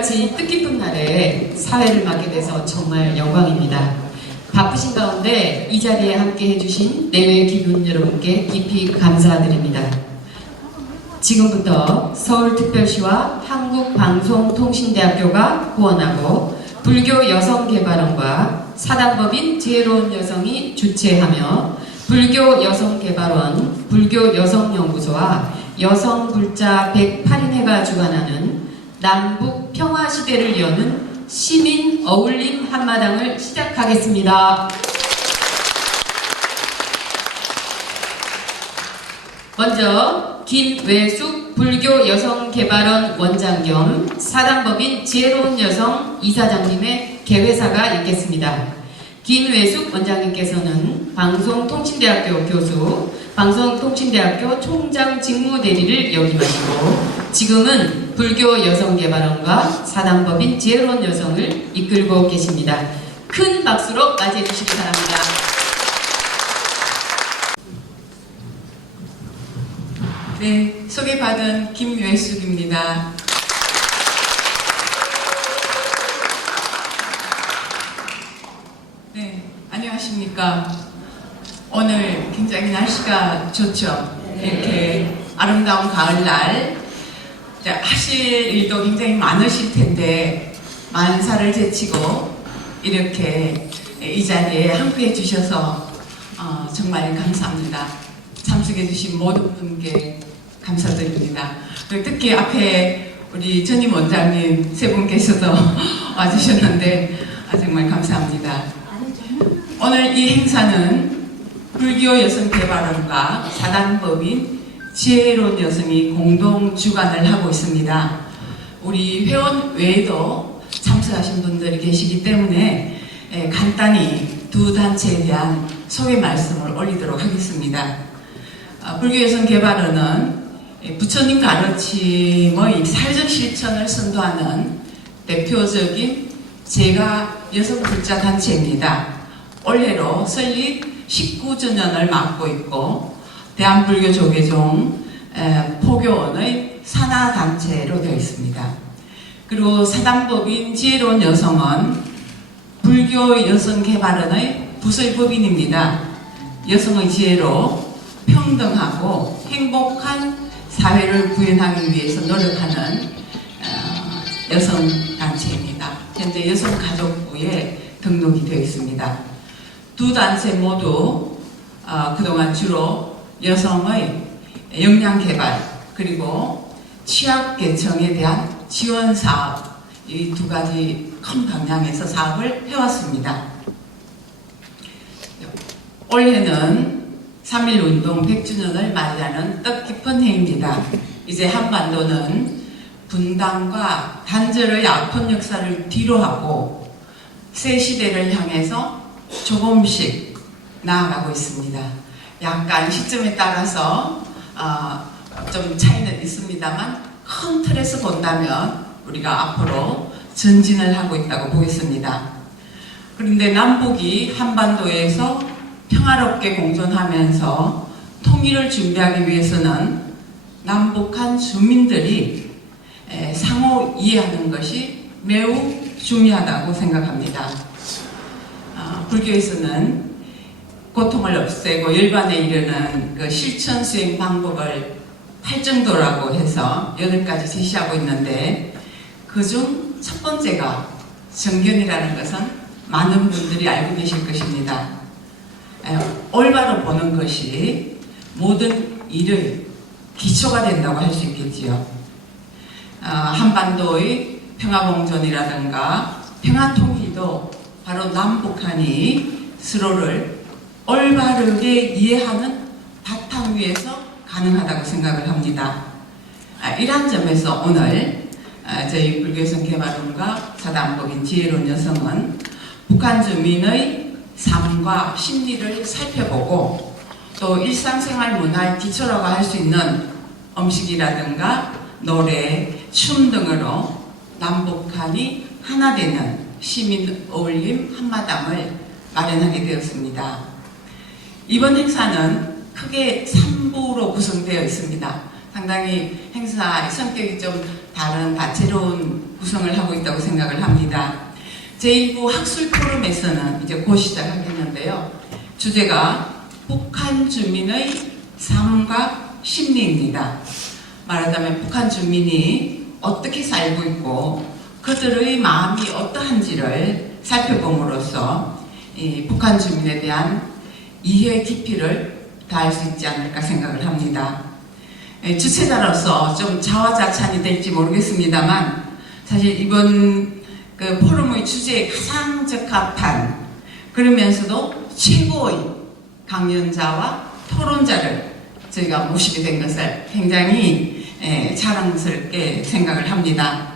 오늘같이 뜻깊은 날에 사회를 맡게 돼서 정말 영광입니다. 바쁘신 가운데 이 자리에 함께 해주신 내외 기분 여러분께 깊이 감사드립니다. 지금부터 서울특별시와 한국방송통신대학교가 후원하고 불교 여성개발원과 사단법인 지혜로운 여성이 주최하며 불교 여성개발원, 불교 여성연구소와 여성불자 108인회가 주관하는 남북 평화시대를 여는 시민 어울림 한마당을 시작하겠습니다. 먼저 김외숙 불교 여성개발원 원장 겸 사단법인 지혜로운 여성 이사장님의 개회사가 있겠습니다. 김외숙 원장님께서는 방송통신대학교 교수, 방송통신대학교 총장 직무대리를 역임하시고 지금은 불교 여성개발원과 사단법인 지혜로운 여성을 이끌고 계십니다. 큰 박수로 맞이해 주시기 바랍니다. 네, 소개받은 김외숙입니다. 네, 안녕하십니까. 오늘 굉장히 날씨가 좋죠. 이렇게 아름다운 가을날 하실 일도 굉장히 많으실 텐데 만사를 제치고 이렇게 이 자리에 함께해 주셔서 정말 감사합니다. 참석해 주신 모든 분께 감사드립니다. 그리고 특히 앞에 우리 전임 원장님 세 분께서도 와주셨는데 정말 감사합니다. 오늘 이 행사는 불교 여성개발원과 사단법인 지혜로운 여성이 공동 주관을 하고 있습니다. 우리 회원 외에도 참석하신 분들이 계시기 때문에 간단히 두 단체에 대한 소개 말씀을 올리도록 하겠습니다. 불교 여성개발원은 부처님 가르침의 사회적 실천을 선도하는 대표적인 제가 여성불자 단체입니다. 올해로 설립 19주년을 맞고 있고 대한불교조계종 포교원의 산하단체로 되어 있습니다. 그리고 사단법인 지혜로운 여성은 불교 여성개발원의 부설법인입니다. 여성의 지혜로 평등하고 행복한 사회를 구현하기 위해서 노력하는 여성단체입니다. 현재 여성가족부에 등록이 되어 있습니다. 두 단체 모두 그동안 주로 여성의 역량개발 그리고 취약계층에 대한 지원사업 이 두 가지 큰 방향에서 사업을 해왔습니다. 올해는 3.1운동 100주년을 맞이하는 뜻깊은 해입니다. 이제 한반도는 분단과 단절의 아픈 역사를 뒤로하고 새 시대를 향해서 조금씩 나아가고 있습니다. 약간 시점에 따라서 좀 차이는 있습니다만 큰 틀에서 본다면 우리가 앞으로 전진을 하고 있다고 보겠습니다. 그런데 남북이 한반도에서 평화롭게 공존하면서 통일을 준비하기 위해서는 남북한 주민들이 상호 이해하는 것이 매우 중요하다고 생각합니다. 불교에서는 고통을 없애고 열반에 이르는 그 실천 수행 방법을 8정도라고 해서 8가지 제시하고 있는데 그중 첫 번째가 정견이라는 것은 많은 분들이 알고 계실 것입니다. 올바로 보는 것이 모든 일의 기초가 된다고 할 수 있겠지요. 한반도의 평화공존이라든가 평화통일도 바로 남북한이 서로를 올바르게 이해하는 바탕 위에서 가능하다고 생각을 합니다. 이러한 점에서 오늘 저희 불교여성개발원과 사단법인 지혜로운 여성은 북한 주민의 삶과 심리를 살펴보고 또 일상생활 문화의 기초라고 할 수 있는 음식이라든가 노래, 춤 등으로 남북한이 하나 되는 시민 어울림 한마당을 마련하게 되었습니다. 이번 행사는 크게 3부로 구성되어 있습니다. 상당히 행사의 성격이 좀 다른 다채로운 구성을 하고 있다고 생각을 합니다. 제1부 학술 포럼에서는 이제 곧 시작하겠는데요. 주제가 북한 주민의 삶과 심리입니다. 말하자면 북한 주민이 어떻게 살고 있고 그들의 마음이 어떠한지를 살펴봄으로써 이 북한 주민에 대한 이해 깊이를 다할 수 있지 않을까 생각을 합니다. 주최자로서 좀 자화자찬이 될지 모르겠습니다만 사실 이번 그 포럼의 주제에 가장 적합한 그러면서도 최고의 강연자와 토론자를 저희가 모시게 된 것을 굉장히 자랑스럽게 생각을 합니다.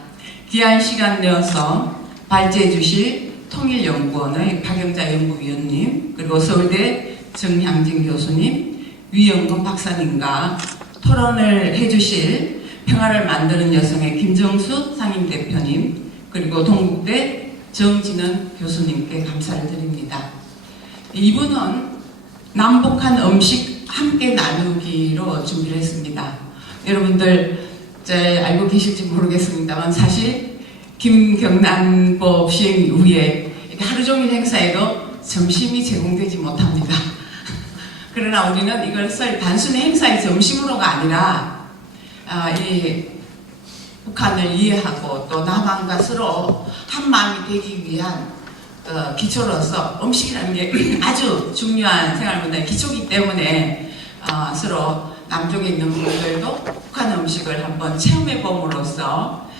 귀한 시간 내어서 발제해 주실 통일연구원의 박영자 연구위원님, 그리고 서울대 정향진 교수님, 위영건 박사님과 토론을 해주실 평화를 만드는 여성의 김정수 상임대표님, 그리고 동국대 정진은 교수님께 감사를 드립니다. 이분은 남북한 음식 함께 나누기로 준비를 했습니다. 여러분들 잘 알고 계실지 모르겠습니다만 사실 김경란법 시행 이후에 하루 종일 행사에도 점심이 제공되지 못합니다. 그러나 우리는 이것을 단순히 행사의 점심으로가 아니라 이 북한을 이해하고 또 남한과 서로 한 마음이 되기 위한 기초로서 음식이라는 게 아주 중요한 생활 문화의 기초이기 때문에 서로 남쪽에 있는 분들도 북한 음식을 한번 체험해 봄으로써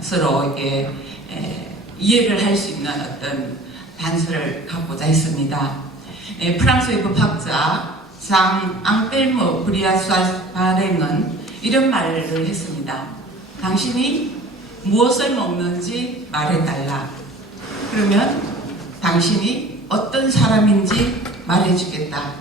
서로 이렇게 이해를 할 수 있는 어떤 단서를 갖고자 했습니다. 프랑스의 법학자 장 앙펠모 브리아스 바랭은 이런 말을 했습니다. 당신이 무엇을 먹는지 말해달라. 그러면 당신이 어떤 사람인지 말해주겠다.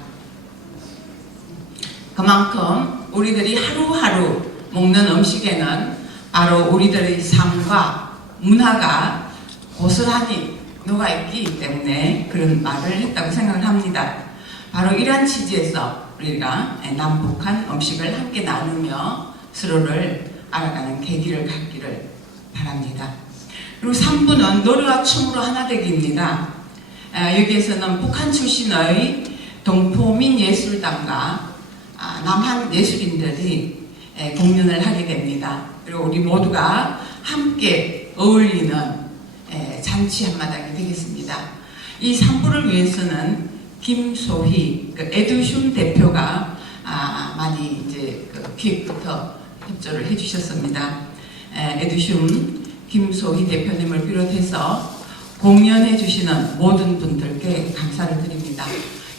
그만큼 우리들이 하루하루 먹는 음식에는 바로 우리들의 삶과 문화가 고스란히 녹아있기 때문에 그런 말을 했다고 생각을 합니다. 바로 이러한 취지에서 우리가 남북한 음식을 함께 나누며 서로를 알아가는 계기를 갖기를 바랍니다. 그리고 3부는 노래와 춤으로 하나 되기입니다. 여기에서는 북한 출신의 동포민 예술단과 남한 예술인들이 공연을 하게 됩니다. 그리고 우리 모두가 함께 어울리는 잔치 한마당이 되겠습니다. 이 3부를 위해서는 김소희 에듀슌 대표가 많이 이제 기획부터 협조를 해주셨습니다. 에듀슌 김소희 대표님을 비롯해서 공연해 주시는 모든 분들께 감사를 드립니다.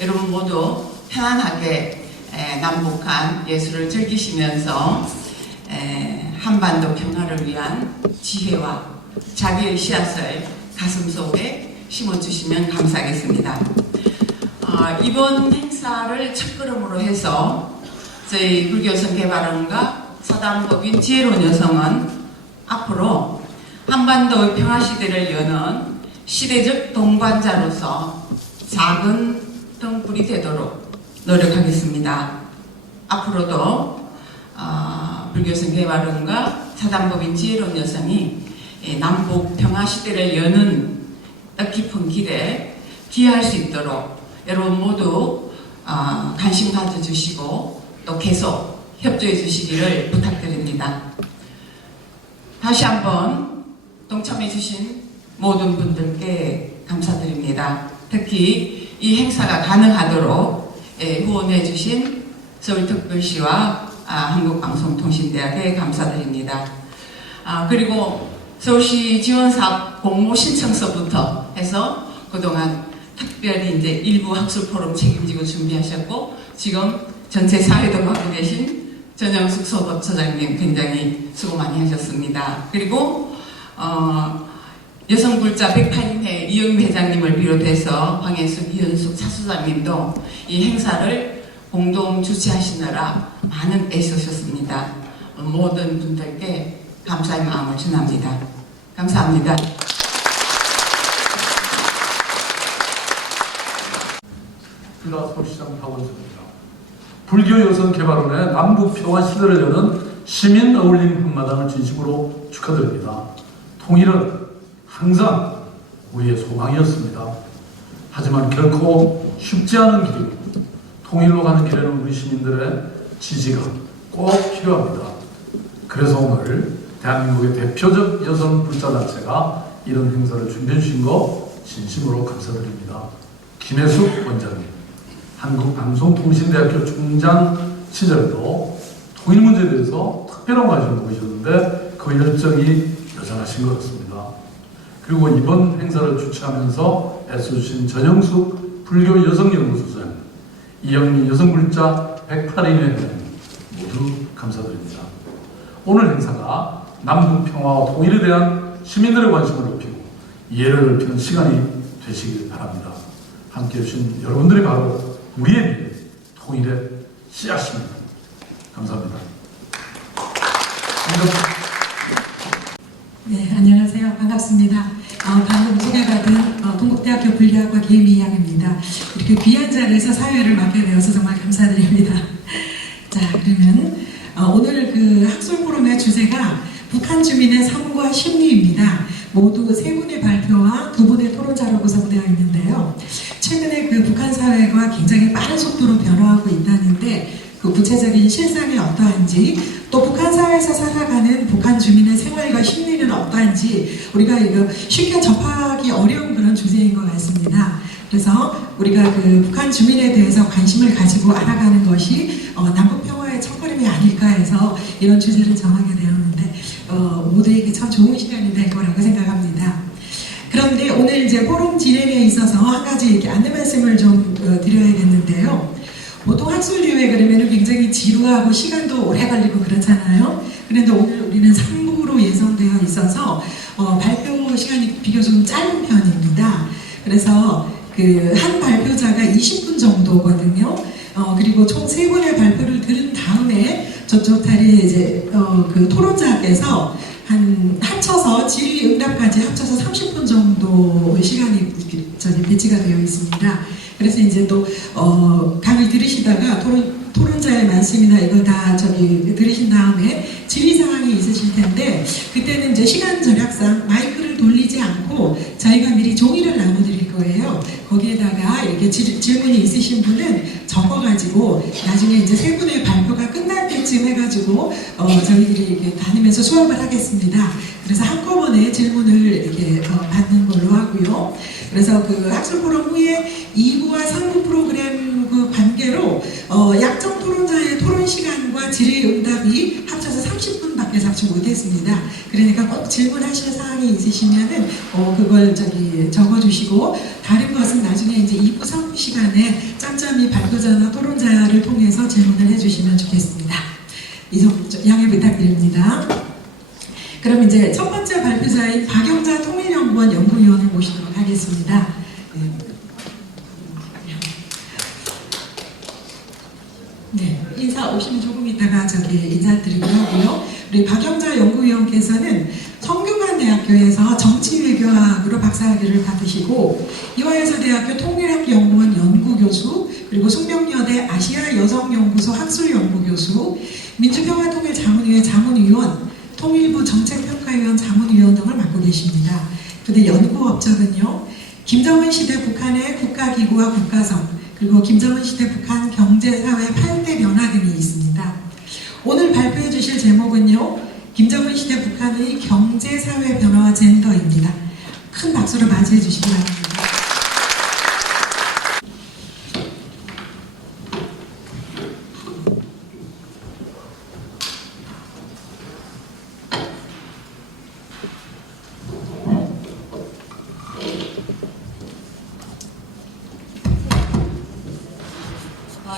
여러분 모두 편안하게 남북한 예술을 즐기시면서 한반도 평화를 위한 지혜와 자기의 씨앗을 가슴속에 심어주시면 감사하겠습니다. 이번 행사를 첫걸음으로 해서 저희 불교성 개발원과 사단법인 지혜로운 여성은 앞으로 한반도의 평화시대를 여는 시대적 동반자로서 작은 등불이 되도록 노력하겠습니다. 앞으로도 불교성 개발원과 사단법인 지혜로운 여성이 남북 평화시대를 여는 뜻깊은 길에 기여할 수 있도록 여러분 모두 관심 가져주시고 또 계속 협조해 주시기를 부탁드립니다. 다시 한번 동참해 주신 모든 분들께 감사드립니다. 특히 이 행사가 가능하도록 후원해 주신 서울특별시와 한국방송통신대학에 감사드립니다. 그리고 서울시 지원사업 공모 신청서부터 해서 그동안 특별히 이제 일부 학술 포럼 책임지고 준비하셨고 지금 전체 사회도 맡고 계신 전영숙 소법처장님 굉장히 수고 많이 하셨습니다. 그리고 여성불자 108인회 이영미 회장님을 비롯해서 황혜숙, 이현숙 차수장님도 이 행사를 공동 주최하시느라 많은 애쓰셨습니다. 모든 분들께 감사의 마음을 전합니다. 감사합니다. 서울시장 박원순입니다. 불교여성개발원의 남북평화 시대를 여는 시민 어울림 한마당을 진심으로 축하드립니다. 통일은 항상 우리의 소망이었습니다. 하지만 결코 쉽지 않은 길이고 통일로 가는 길에는 우리 시민들의 지지가 꼭 필요합니다. 그래서 오늘 대한민국의 대표적 여성 불자단체가 이런 행사를 준비해 주신 거 진심으로 감사드립니다. 김혜숙 원장님, 한국방송통신대학교 총장 시절에도 통일 문제에 대해서 특별한 관심을 보이셨는데 그 열정이 여전하신 것 같습니다. 그리고 이번 행사를 주최하면서 애써주신 전영숙 불교여성연구소장, 이영미 여성불자 108인회 모두 감사드립니다. 오늘 행사가 남북평화와 통일에 대한 시민들의 관심을 높이고 이해를 넓히는 시간이 되시길 바랍니다. 함께해 주신 여러분들이 바로 우리의 미래, 통일의 씨앗입니다. 감사합니다. 네, 안녕하세요. 반갑습니다. 방금 소개받은 동국대학교 분리학과 김미양입니다. 이렇게 귀한 자리에서 사회를 맡게 되어서 정말 감사드립니다. 자, 그러면 오늘 그 학술 포럼의 주제가 북한 주민의 삶과 심리입니다. 모두 세 분의 발표와 두 분의 토론자로 구성되어 있는데요. 최근에 그 북한 사회가 굉장히 빠른 속도로 변화하고 있다는데 그 구체적인 실상이 어떠한지, 또 북한 사회에서 살아가는 북한 주민의 생활과 심리는 어떠한지 우리가 이거 쉽게 접하기 어려운 그런 주제인 것 같습니다. 그래서 우리가 그 북한 주민에 대해서 관심을 가지고 알아가는 것이 남북 평화의 첫걸음이 아닐까 해서 이런 주제를 정하게 되었는데 모두에게 참 좋은 시간이 될 거라고 생각합니다. 그런데 오늘 이제 포럼 진행에 있어서 한 가지 이렇게 안내 말씀을 좀 드려야겠는데요. 보통 학술대회 그러면 굉장히 지루하고 시간도 오래 걸리고 그렇잖아요. 그런데 오늘 우리는 3부로 예정되어 있어서 발표 시간이 비교적 짧은 편입니다. 그래서 그 한 발표자가 20분 정도거든요. 그리고 총 3분의 발표를 들은 다음에 저쪽 자리에 이제 그 토론자께서 합쳐서 질의응답까지 합쳐서 30분 정도 시간이 배치가 되어 있습니다. 그래서 이제 또 강의 들으시다가 토론자의 말씀이나 이거 다 들으신 다음에 질의사항이 있으실 텐데 그때는 이제 시간 절약상 마이크를 돌리지 않고 저희가 미리 종이를 나눠드릴 거예요. 거기에다가 이렇게 질문이 있으신 분은 적어가지고 나중에 이제 세 분의 발표가 끝날 때쯤 해가지고 저희들이 이렇게 다니면서 수업을 하겠습니다. 그래서 한꺼번에 질문을 이렇게 받는 걸로 하고요. 그래서 그 학술 포럼 후에 2부와 3부 프로그램 그 관계로 약정 토론자의 토론 시간과 질의응답이 합쳐서 30분밖에 잡지 못했습니다. 그러니까 꼭 질문하실 사항이 있으시면은 그걸 적어주시고 다른 것은 나중에 이제 2부, 3부 시간에 짬짬이 발표자나 토론자를 통해서 질문을 해주시면 좋겠습니다. 이 정도 양해 부탁드립니다. 그럼 이제 첫 번째 발표자인 박영자 통일연구원 연구위원을 모시도록 하겠습니다. 네, 인사 오시면 조금 있다가 인사드리기로 하고요. 우리 박영자 연구위원께서는 성균관대학교에서 정치외교학으로 박사학위를 받으시고 이화여자대학교 통일학연구원 연구교수, 그리고 숙명여대 아시아여성연구소 학술연구교수, 민주평화통일자문위회 자문위원, 통일부 정책평가위원 자문위원 등을 맡고 계십니다. 그런데 연구 업적은요, 김정은 시대 북한의 국가기구와 국가성, 그리고 김정은 시대 북한 경제사회 8대 변화 등이 있습니다. 오늘 발표해 주실 제목은요, 김정은 시대 북한의 경제사회 변화와 젠더입니다. 큰 박수로 맞이해 주시기 바랍니다.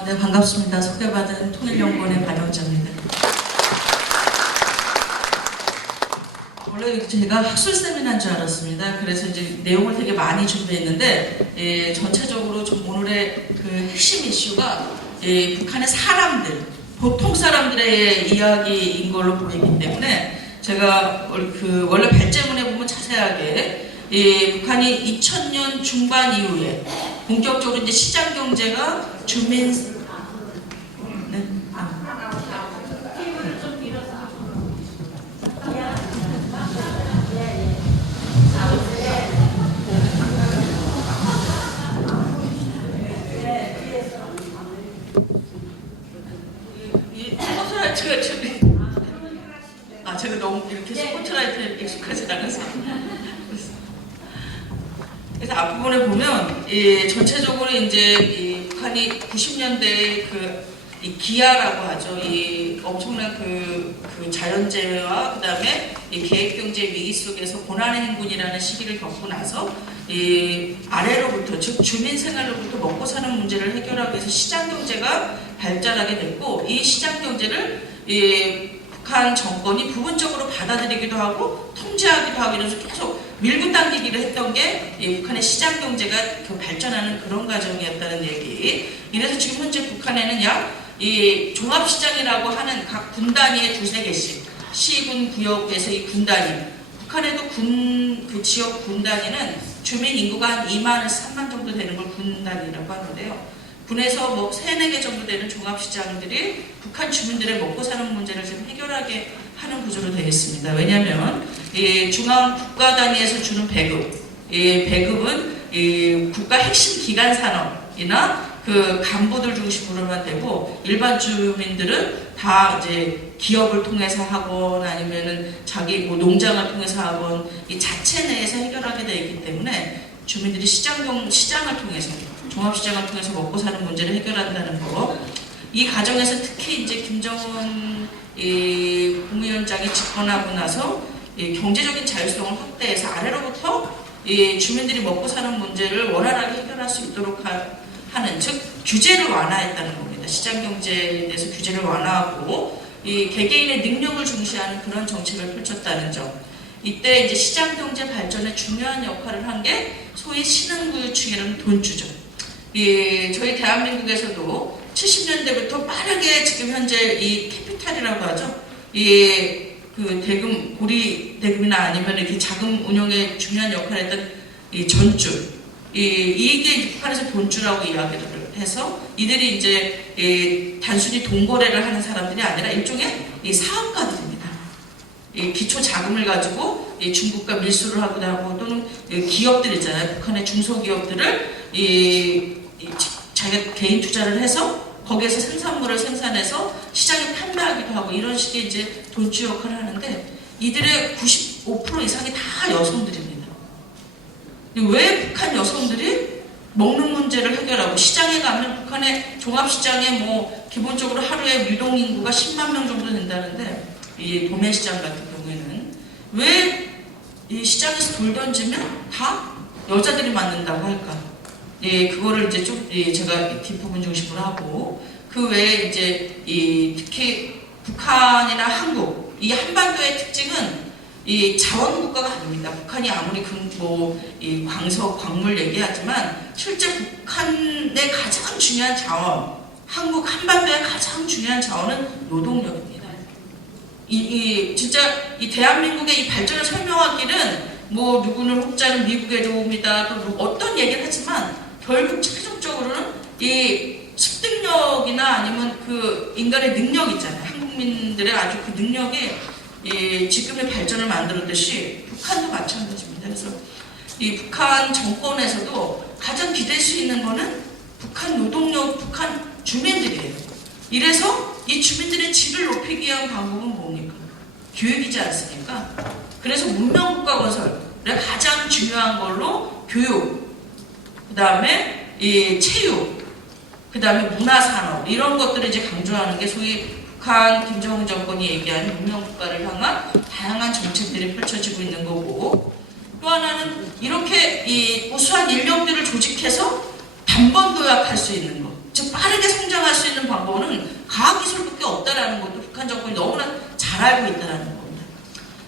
네, 반갑습니다. 소개받은 통일연구원의 박영자입니다. 원래 제가 학술 세미나인 줄 알았습니다. 그래서 이제 내용을 되게 많이 준비했는데 전체적으로 좀 오늘의 그 핵심 이슈가 북한의 사람들, 보통 사람들의 이야기인 걸로 보이기 때문에 제가 원래 발제문에 보면 자세하게 북한이 2000년 중반 이후에 본격적으로 이제 시장 경제가 주민 제가 너무 이렇게 스포트라이트에 익숙하지 않아서. 그래서 앞부분에 보면 전체적으로 이제 북한이 90년대 이 기아라고 하죠. 이 엄청난 그 자연재해와 그다음에 이 계획경제 위기 속에서 고난의 행군이라는 시기를 겪고 나서 이 아래로부터 즉 주민 생활로부터 먹고 사는 문제를 해결하기 위해서 시장 경제가 발달하게 됐고 이 시장 경제를 북한 정권이 부분적으로 받아들이기도 하고 통제하기도 하고 이러면서 계속 밀고 당기기를 했던 게 북한의 시장 경제가 발전하는 그런 과정이었다는 얘기. 이래서 지금 현재 북한에는 이 종합시장이라고 하는 각 군 단위에 두세 개씩 시군 구역에서 이 군 단위 북한에도 그 지역 군 단위는 주민 인구가 한 2만에서 3만 정도 되는 걸 군 단위라고 하는데요. 군에서 뭐 3-4개 정도 되는 종합시장들이 북한 주민들의 먹고 사는 문제를 좀 해결하게 하는 구조로 되어 있습니다. 왜냐하면 중앙 국가 단위에서 주는 배급은 국가 핵심 기간 산업이나 그 간부들 중심으로만 되고 일반 주민들은 다 이제 기업을 통해서 하건 아니면은 자기 뭐 농장을 통해서 하건 이 자체 내에서 해결하게 되어 있기 때문에 주민들이 시장을 통해서 종합시장을 통해서 먹고 사는 문제를 해결한다는 거. 이 과정에서 특히 이제 김정은 국무위원장이 집권하고 나서 경제적인 자율성을 확대해서 아래로부터 주민들이 먹고 사는 문제를 원활하게 해결할 수 있도록 하는 즉 규제를 완화했다는 겁니다. 시장 경제에 대해서 규제를 완화하고 이 개개인의 능력을 중시하는 그런 정책을 펼쳤다는 점. 이때 이제 시장 경제 발전에 중요한 역할을 한 게 소위 신흥부유층이라는 돈주죠. 저희 대한민국에서도 70년대부터 빠르게 지금 현재 이 캐피탈이라고 하죠. 그 대금, 고리 대금이나 아니면 이렇게 자금 운용에 중요한 역할을 했던 이 전주. 이게 북한에서 돈주라고 이야기를 해서 이들이 이제 단순히 돈거래를 하는 사람들이 아니라 일종의 사업가들입니다. 기초 자금을 가지고 중국과 밀수를 하기도 하고 또는 기업들 있잖아요. 북한의 중소기업들을 자기가 개인 투자를 해서 거기에서 생산물을 생산해서 시장에 판매하기도 하고 이런 식의 이제 돈주 역할을 하는데 이들의 95% 이상이 다 여성들입니다. 왜 북한 여성들이 먹는 문제를 해결하고 시장에 가면 북한의 종합시장에 뭐 기본적으로 하루에 유동인구가 10만 명 정도 된다는데 이 도매시장 같은 경우에는 왜 이 시장에서 돌 던지면 다 여자들이 맞는다고 할까? 그거를 이제 좀 제가 뒷부분 중심으로 하고 그 외에 이제 특히 북한이나 한국 이 한반도의 특징은 이 자원국가가 아닙니다. 북한이 아무리 이 광물 얘기하지만 실제 북한의 가장 중요한 자원, 한국 한반도의 가장 중요한 자원은 노동력입니다. 진짜 이 대한민국의 이 발전을 설명하기는 뭐 누구는 혹자는 미국의 도움이다 또 어떤 얘기를 하지만 결국 최종적으로는 이 습득력이나 아니면 그 인간의 능력 있잖아요. 한국민들의 아주 그 능력이 지금의 발전을 만들었듯이 북한도 마찬가지입니다. 그래서 이 북한 정권에서도 가장 기댈 수 있는 거는 북한 노동력, 북한 주민들이에요. 이래서 이 주민들의 질을 높이기 위한 방법은 뭡니까? 교육이지 않습니까? 그래서 문명국가 건설의 가장 중요한 걸로 교육, 그 다음에 이 체육, 그 다음에 문화산업 이런 것들을 이제 강조하는 게 소위 북한 김정은 정권이 얘기하는 문명국가를 향한 다양한 정책들이 펼쳐지고 있는 거고 또 하나는 이렇게 이 우수한 인력들을 조직해서 단번 도약할 수 있는 것 즉 빠르게 성장할 수 있는 방법은 과학기술밖에 없다라는 것도 북한 정권이 너무나 잘 알고 있다는 겁니다.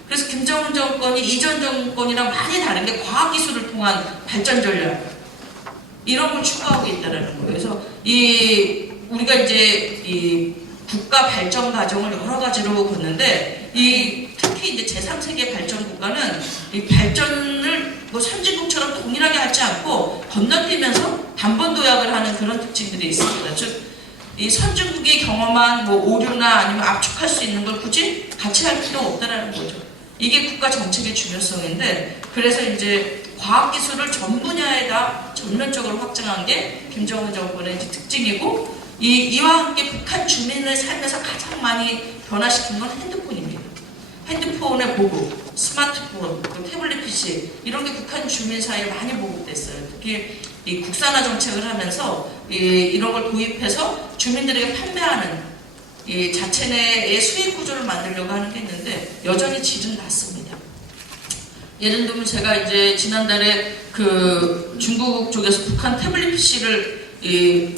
그래서 김정은 정권이 이전 정권이랑 많이 다른 게 과학기술을 통한 발전 전략 이런 걸 추구하고 있다는 거예요. 그래서 우리가 이제 이 국가 발전 과정을 여러 가지로 걷는데 특히 이제 제3세계 발전 국가는 이 발전을 뭐 선진국처럼 동일하게 하지 않고 건너뛰면서 단번 도약을 하는 그런 특징들이 있습니다. 즉, 이 선진국이 경험한 뭐 오류나 아니면 압축할 수 있는 걸 굳이 같이 할 필요가 없다라는 거죠. 이게 국가 정책의 중요성인데, 그래서 이제 과학기술을 전 분야에다 전면적으로 확장한 게 김정은 정권의 이제 특징이고, 이와 함께 북한 주민의 삶에서 가장 많이 변화시킨 건 핸드폰입니다. 핸드폰의 보급, 스마트폰, 태블릿 PC 이런 게 북한 주민 사이에 많이 보급됐어요. 특히 이 국산화 정책을 하면서 이런 걸 도입해서 주민들에게 판매하는 이 자체 내의 수익 구조를 만들려고 하는 게 있는데 여전히 질은 낮습니다. 예를 들면 제가 이제 지난달에 그 중국 쪽에서 북한 태블릿 PC를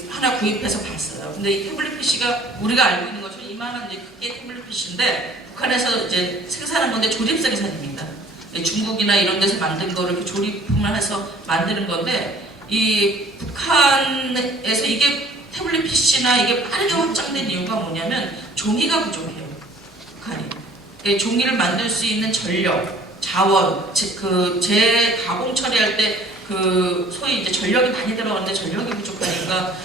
하나 구입해서 봤어요. 근데 이 태블릿 PC가 우리가 알고 있는 것처럼 이만한 이제 크기의 태블릿 PC인데 북한에서 이제 생산한 건데 조립 생산입니다. 중국이나 이런 데서 만든 거를 이렇게 조립품을 해서 만드는 건데 이 북한에서 이게 태블릿 PC나 이게 빠르게 확장된 이유가 뭐냐면 종이가 부족해요. 북한이. 종이를 만들 수 있는 전력, 자원, 재가공 처리할 때 소위 이제 전력이 많이 들어가는데 전력이 부족하니까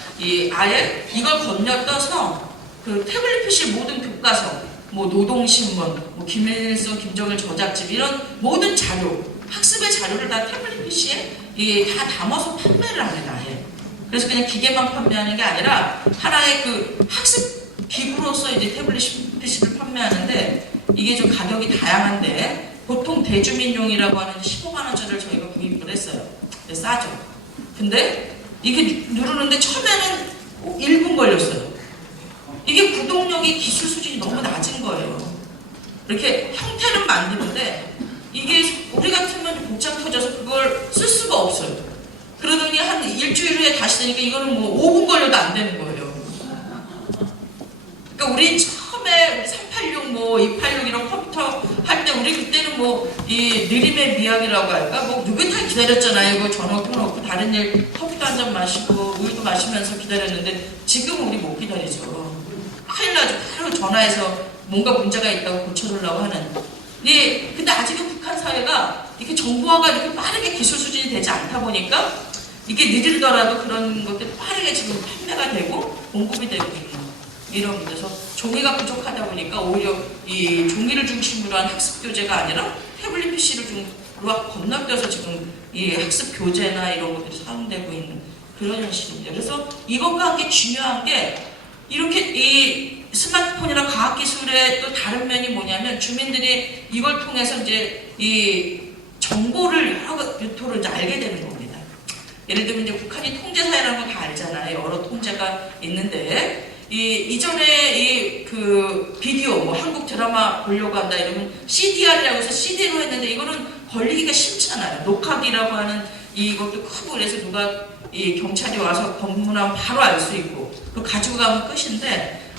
아예 이걸 건너떠서 태블릿 PC 모든 교과서, 뭐 노동신문, 뭐 김일성, 김정일 저작집 이런 모든 자료, 학습의 자료를 다 태블릿 PC에 다 담아서 판매를 합니다. 아예. 그래서 그냥 기계만 판매하는 게 아니라 하나의 학습 기구로서 이제 태블릿 PC를 판매하는데 이게 좀 가격이 다양한데 보통 대주민용이라고 하는 15만 원짜리를 저희가 구입을 했어요. 싸죠. 근데 이게 누르는데 처음에는 1분 걸렸어요. 이게 구동력이 기술 수준이 너무 낮은 거예요. 이렇게 형태는 만드는데 이게 우리 같으면 복잡 터져서 그걸 쓸 수가 없어요. 그러더니 한 일주일 후에 다시 되니까 이거는 뭐 5분 걸려도 안 되는 거예요. 그러니까 우리 처음에 386, 뭐 286 이런 컴퓨터 할 때 우리 그때는 뭐 이 느림의 미학이라고 할까? 뭐 느긋하게 기다렸잖아요. 이거 전화 끊어놓고 다른 일 커피도 한 잔 마시고 우유도 마시면서 기다렸는데 지금 우리 못 기다리죠. 큰일 나죠. 바로 전화해서 뭔가 문제가 있다고 고쳐주려고 하는. 근데 아직은 북한 사회가 이렇게 정보화가 이렇게 빠르게 기술 수준이 되지 않다 보니까 이게 느리더라도 그런 것들이 빠르게 지금 판매가 되고 공급이 되고 있는 이런 문제에서 종이가 부족하다 보니까 오히려 이 종이를 중심으로 한 학습 교재가 아니라 태블릿 PC를 좀 건너뛰어서 지금 이 학습 교재나 이런 것들이 사용되고 있는 그런 현실입니다. 그래서 이것과 함께 중요한 게 이렇게 이 스마트폰이나 과학기술의 또 다른 면이 뭐냐면 주민들이 이걸 통해서 이제 이 정보를 여러 루트로 이제 알게 되는 겁니다. 예를 들면 이제 북한이 통제사회라는 거 다 알잖아요. 여러 통제가 있는데 이전에 비디오, 뭐 한국 드라마 보려고 한다 이러면 CDR이라고 해서 CD로 했는데 이거는 걸리기가 쉽잖아요. 녹화기라고 하는 이것도 크고 그래서 누가 경찰이 와서 검문하면 바로 알 수 있고 또 가지고 가면 끝인데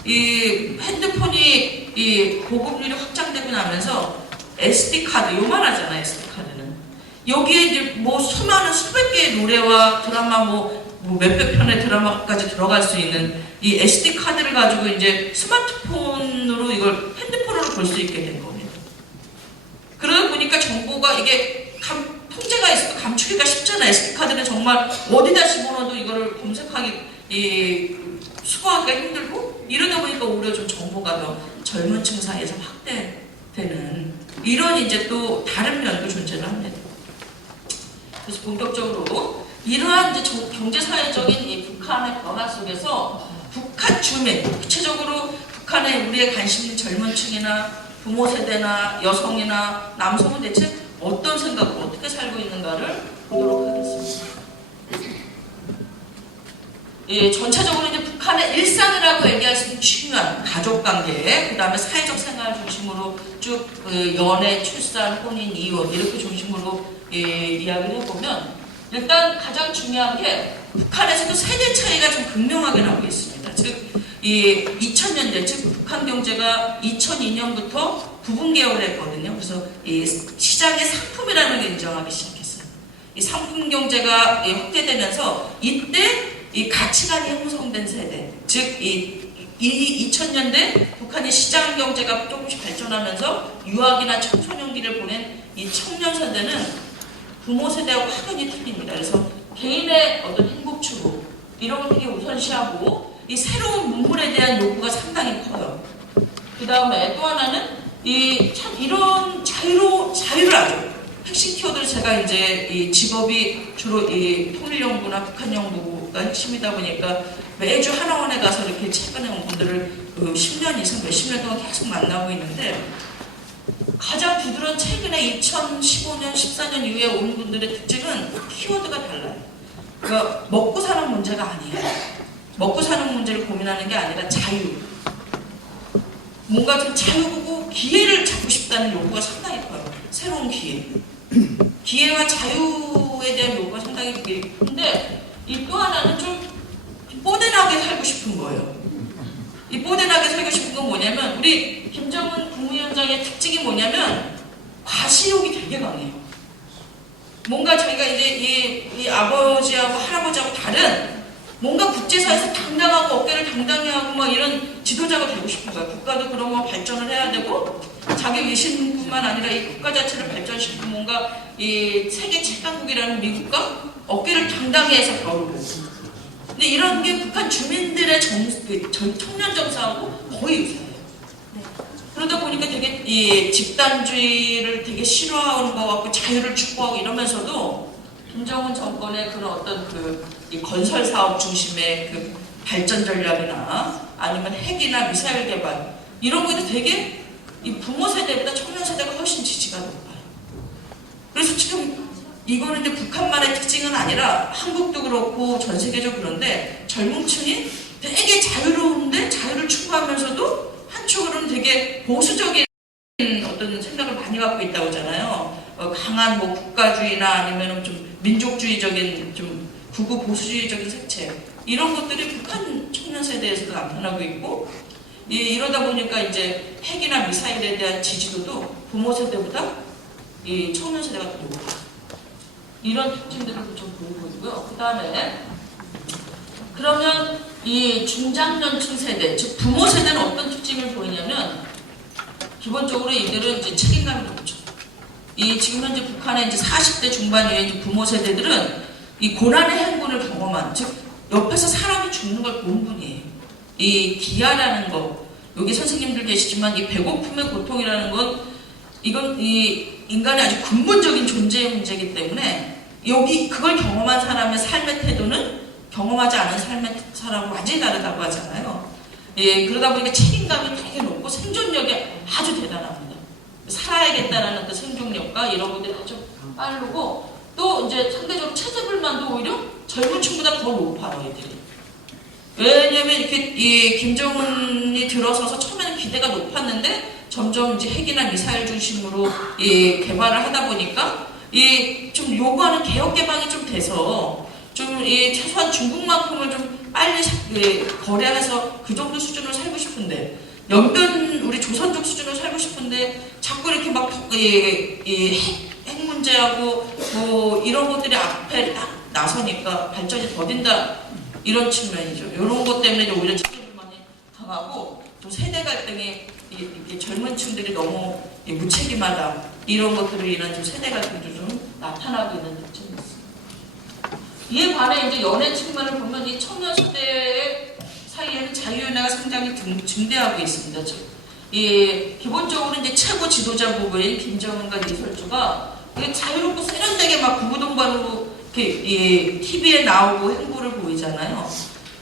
핸드폰이 보급률이 확장되고 나면서 SD 카드 요만하잖아요. SD 카드는 여기에 이제 뭐 수많은 수백 개의 노래와 드라마 뭐 몇백 편의 드라마까지 들어갈 수 있는 이 SD 카드를 가지고 이제 스마트폰으로 이걸 핸드폰으로 볼 수 있게 된 겁니다. 그러다 보니까 정보가 이게 통제가 있어도 감추기가 쉽잖아요. SD 카드는 정말 어디다 집어넣어도 이거를 검색하기 수거하기가 힘들고 이러다 보니까 오히려 좀 정보가 더 젊은 층 사이에서 확대되는 이런 이제 또 다른 면도 존재를 합니다. 그래서 본격적으로 이러한 이제 경제사회적인 이 북한의 변화 속에서 북한 주민, 구체적으로 북한에 우리의 관심 있는 젊은 층이나 부모 세대나 여성이나 남성은 대체 어떤 생각으로 어떻게 살고 있는가를 보도록 하겠습니다. 전체적으로 이제 북한의 일상이라고 얘기할 수 있는 중요한 가족관계, 그 다음에 사회적 생활 중심으로 쭉 연애, 출산, 혼인, 이혼 이렇게 중심으로 이야기를 해보면 일단 가장 중요한 게 북한에서도 세대 차이가 좀 극명하게 나오고 있습니다. 즉, 2000년대, 즉 북한 경제가 2002년부터 부분개혁을 했거든요. 그래서 이 시장의 상품이라는 걸 인정하기 시작했어요. 이 상품 경제가 확대되면서 이때 이 가치관이 형성된 세대, 즉 2000년대 북한의 시장 경제가 조금씩 발전하면서 유학이나 청소년기를 보낸 이 청년 세대는 부모 세대와 확연히 틀립니다. 그래서 개인의 어떤 행복 추구 이런 걸 되게 우선시하고 이 새로운 문물에 대한 요구가 상당히 커요. 그 다음에 또 하나는 이런 자유를 아주 핵심 키워드를 제가 이제 이 직업이 주로 이 통일연구나 북한연구가 핵심이다 보니까 매주 하나원에 가서 이렇게 최근에 온 분들을 10년 이상 몇십 년 동안 계속 만나고 있는데 가장 부드러운 최근에 2015년, 14년 이후에 온 분들의 특징은 키워드가 달라요. 그러니까 먹고 사는 문제가 아니에요. 먹고 사는 문제를 고민하는 게 아니라 자유. 뭔가 좀 자유고 기회를 잡고 싶다는 요구가 상당히 커요. 새로운 기회. 기회와 자유에 대한 요구가 상당히 큰데 이 또 하나는 좀 뽀대나게 살고 싶은 거예요. 이 뽀대나게 살고 싶은 건 뭐냐면 우리 김정은 국무위원장의 특징이 뭐냐면 과시욕이 되게 강해요. 뭔가 저희가 이제 이 아버지하고 할아버지하고 다른 뭔가 국제사회에서 당당하고 어깨를 당당히 하고 막 이런 지도자가 되고 싶은 거예요. 국가도 그런 거 발전을 해야 되고 자기 외신뿐만 아니라 이 국가 자체를 발전시키고 뭔가 이 세계 최강국이라는 미국과 어깨를 당당히 해서 겨루고 근데 이런 게 북한 주민들의 청년 정서하고 거의 유사해요. 그러다 보니까 되게 이 집단주의를 되게 싫어하는 것 같고 자유를 축구하고 이러면서도 김정은 정권의 그런 어떤 이 건설 사업 중심의 그 발전 전략이나 아니면 핵이나 미사일 개발 이런 거에도 되게 이 부모 세대보다 청년 세대가 훨씬 지지가 높아요. 그래서 지금 이거는 이제 북한만의 특징은 아니라 한국도 그렇고 전 세계적으로 그런데 젊은 층이 되게 자유로운데 자유를 추구하면서도 한쪽으로는 되게 보수적인 어떤 생각을 많이 갖고 있다고 하잖아요. 강한 뭐 국가주의나 아니면 좀 민족주의적인 좀 극우 보수주의적인 색채 이런 것들이 북한 청년 세대에서도 나타나고 있고 이러다 보니까 이제 핵이나 미사일에 대한 지지도도 부모 세대보다 이 청년 세대가 더 높아요. 이런 특징들을 좀 보이고 있고요. 그 다음에 그러면 이 중장년층 세대, 즉 부모 세대는 어떤 특징을 보이냐면 기본적으로 이들은 이제 책임감이 높죠. 이 지금 현재 북한의 이제 40대 중반 이후의 이제 부모 세대들은 이 고난의 행군을 경험한, 즉 옆에서 사람이 죽는 걸 본 분이에요. 이 기아라는 거, 여기 선생님들 계시지만 이 배고픔의 고통이라는 건 이건 이 인간의 아주 근본적인 존재의 문제이기 때문에 여기 그걸 경험한 사람의 삶의 태도는 경험하지 않은 삶의 사람은 완전히 다르다고 하잖아요. 예, 그러다 보니까 책임감이 되게 높고 생존력이 아주 대단합니다. 살아야겠다는 그 생존력과 이런 것들이 아주 빠르고 또 이제 상대적으로 체제불만도 오히려 젊은 층보다 더 높아요, 이들이. 왜냐면 이렇게 이 김정은이 들어서서 처음에는 기대가 높았는데 점점 이제 핵이나 미사일 중심으로 이 개발을 하다 보니까 이 좀 요구하는 개혁 개방이 좀 돼서 좀 이 최소한 중국만큼은 좀 빨리 거래해서 그 정도 수준으로 살고 싶은데 연변 우리 조선족 수준으로 살고 싶은데 자꾸 이렇게 막 핵 문제하고 뭐 이런 것들이 앞에 딱 나서니까 발전이 더딘다 이런 측면이죠. 이런 것 때문에 오히려 체제불만이 강하고 또 세대 갈등이 젊은 층들이 너무 무책임하다 이런 것들로 인한 좀 세대 갈등도 좀 나타나고 있는 특징이 있습니다. 이에 반해 이제 연애 측면을 보면 이 청년 세대 사이에는 자유연애가 상당히 증대하고 있습니다. 즉, 기본적으로 이제 최고 지도자 부부인 김정은과 리설주가 자유롭고 세련되게 막 부부동반으로 이렇게 TV에 나오고 행보를 보이잖아요.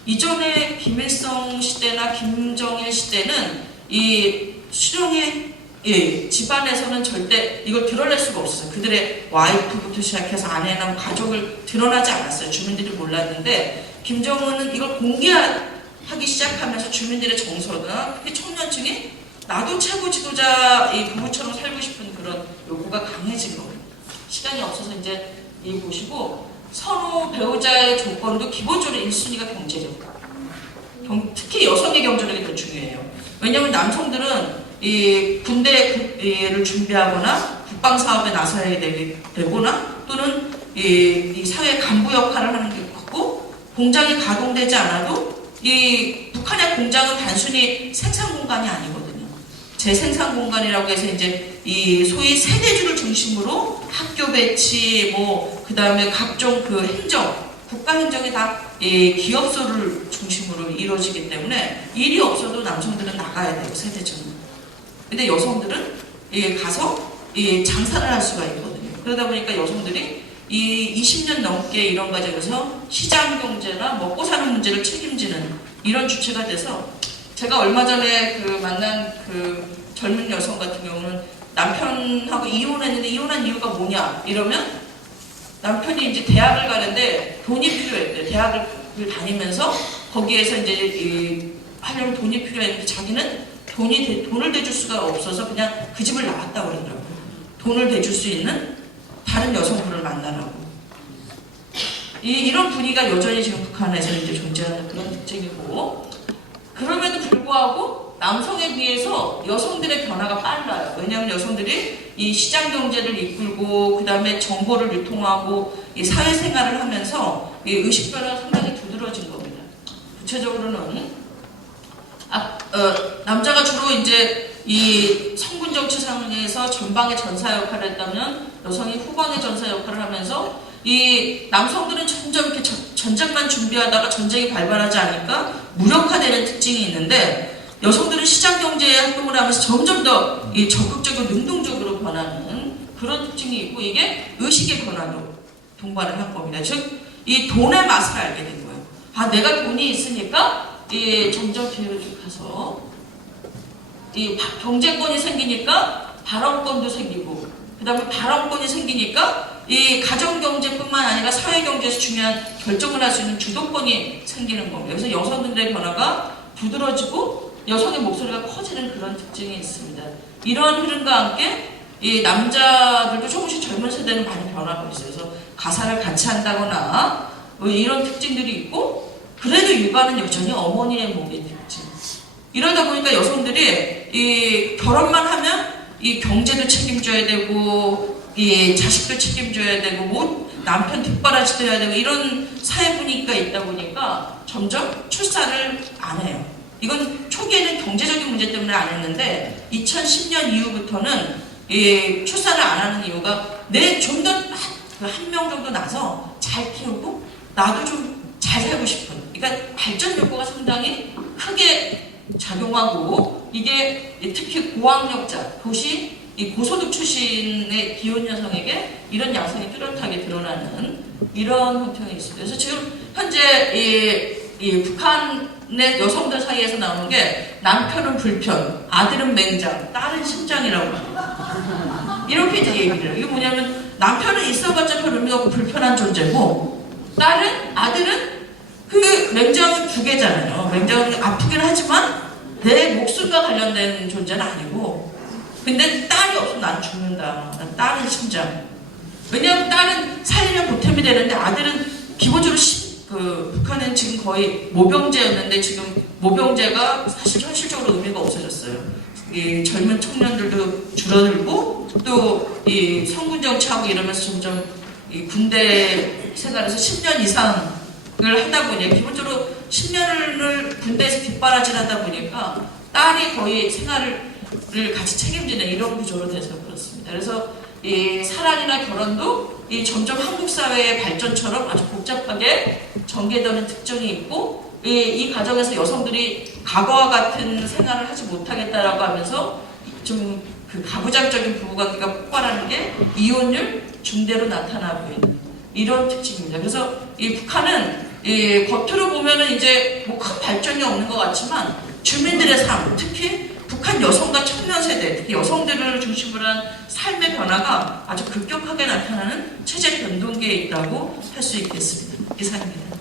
이전에 김일성 시대나 김정일 시대는 이 수령의 집안에서는 절대 이걸 드러낼 수가 없었어요. 그들의 와이프부터 시작해서 아내나 가족을 드러나지 않았어요. 주민들이 몰랐는데 김정은은 이걸 공개하기 시작하면서 주민들의 정서나 특히 청년층이 나도 최고 지도자 이 부부처럼 살고 싶은 그런 요구가 강해진 겁니다. 시간이 없어서 이제 이 보시고 선호 배우자의 조건도 기본적으로 1순위가 경제적. 특히 여성의 경제력이 더 중요해요. 왜냐하면 남성들은 이 군대를 준비하거나 국방 사업에 나서야 되거나 또는 이 사회 간부 역할을 하는 게 크고 공장이 가동되지 않아도 이 북한의 공장은 단순히 생산 공간이 아니거든요. 재생산 공간이라고 해서 이제 이 소위 세대주를 중심으로 학교 배치 그 다음에 각종 그 행정 국가 행정이 다 기업소를 중심으로 이루어지기 때문에 일이 없어도 남성들은 나가야 돼요, 세대적으로. 근데 여성들은 가서 장사를 할 수가 있거든요. 그러다 보니까 여성들이 이 20년 넘게 이런 과정에서 시장 경제나 먹고 사는 문제를 책임지는 이런 주체가 돼서 제가 얼마 전에 그 만난 그 젊은 여성 같은 경우는 남편하고 이혼했는데 이혼한 이유가 뭐냐 이러면 남편이 이제 대학을 가는데 돈이 필요했대. 대학을 다니면서 거기에서 이제 하려면 돈이 필요했는데 자기는 돈을 대줄 수가 없어서 그냥 그 집을 나갔다 그러더라고요. 돈을 대줄 수 있는 다른 여성분을 만나라고. 이런 분위기가 여전히 지금 북한에서 이제 존재하는 그런 특징이고, 그럼에도 불구하고 남성에 비해서 여성들의 변화가 빨라요. 왜냐하면 여성들이 이 시장 경제를 이끌고 그 다음에 정보를 유통하고 이 사회생활을 하면서 이 의식 변화가 상당히 두드러진 겁니다. 구체적으로는 남자가 주로 이제 이 성군 정치상에서 전방의 전사 역할을 했다면 여성이 후방의 전사 역할을 하면서 이 남성들은 점점 이렇게 전쟁만 준비하다가 전쟁이 발발하지 않으니까 무력화되는 특징이 있는데 여성들은 시장 경제에 활동을 하면서 점점 더 이 적극적으로 능동적으로 변하는 그런 특징이 있고 이게 의식의 변화로 동반을 한 겁니다. 즉, 이 돈의 맛을 알게 된 거예요. 아, 내가 돈이 있으니까 점점 뒤로 쭉 가서 이 경제권이 생기니까 발언권도 생기고 그 다음에 발언권이 생기니까 이 가정경제뿐만 아니라 사회경제에서 중요한 결정을 할 수 있는 주도권이 생기는 겁니다. 그래서 여성들의 변화가 부드러지고 여성의 목소리가 커지는 그런 특징이 있습니다. 이러한 흐름과 함께 이 남자들도 조금씩 젊은 세대는 많이 변하고 있어요. 그래서 가사를 같이 한다거나 뭐 이런 특징들이 있고 그래도 육아는 여전히 어머니의 몸의 특징. 이러다 보니까 여성들이 이 결혼만 하면 이 경제도 책임져야 되고 이 자식도 책임져야 되고 뭐 남편 뒷바라지도 해야 되고 이런 사회 분위기가 있다 보니까 점점 출산을 안 해요. 이건 초기에는 경제적인 문제 때문에 안 했는데 2010년 이후부터는 이 출산을 안 하는 이유가 내 좀 더 한 명 정도 나서 잘 키우고 나도 좀 잘 살고 싶은 그러니까 발전 욕구가 상당히 크게 작용하고 이게 특히 고학력자, 도시 이 고소득 출신의 기혼 여성에게 이런 양상이 뚜렷하게 드러나는 이런 형태가 있습니다. 그래서 지금 현재 이 북한의 여성들 사이에서 나오는 게 남편은 불편, 아들은 맹장, 딸은 심장이라고 합니다. 이렇게 이제 얘기를 해요. 이게 뭐냐면 남편은 있어봤자 별 의미가 없고 불편한 존재고 아들은 그 맹장은 두 개잖아요. 맹장은 아프긴 하지만 내 목숨과 관련된 존재는 아니고 근데 딸이 없으면 난 죽는다. 딸은 심장. 왜냐하면 딸은 살리면 보탬이 되는데 아들은 기본적으로 북한은 지금 거의 모병제였는데 지금 모병제가 사실 현실적으로 의미가 없어졌어요. 이 젊은 청년들도 줄어들고 또 이 성군 정치하고 이러면서 점점 이 군대 생활에서 10년 이상을 하다 보니 기본적으로 10년을 군대에서 뒷바라지를 하다 보니까 딸이 거의 생활을 같이 책임지는 이런 구조로 돼서 그렇습니다. 그래서 이 사랑이나 결혼도 이 점점 한국 사회의 발전처럼 아주 복잡하게 전개되는 특징이 있고 이 과정에서 여성들이 과거와 같은 생활을 하지 못하겠다라고 하면서 좀 그 가부장적인 부부관계가 폭발하는 게 이혼율 중대로 나타나고 있는 이런 특징입니다. 그래서 이 북한은 이 겉으로 보면은 이제 뭐 큰 발전이 없는 것 같지만 주민들의 삶, 특히 북한 여성과 청년 세대, 특히 여성들을 중심으로 한 삶의 변화가 아주 급격하게 나타나는 체제 변동기에 있다고 할 수 있겠습니다. 이상입니다.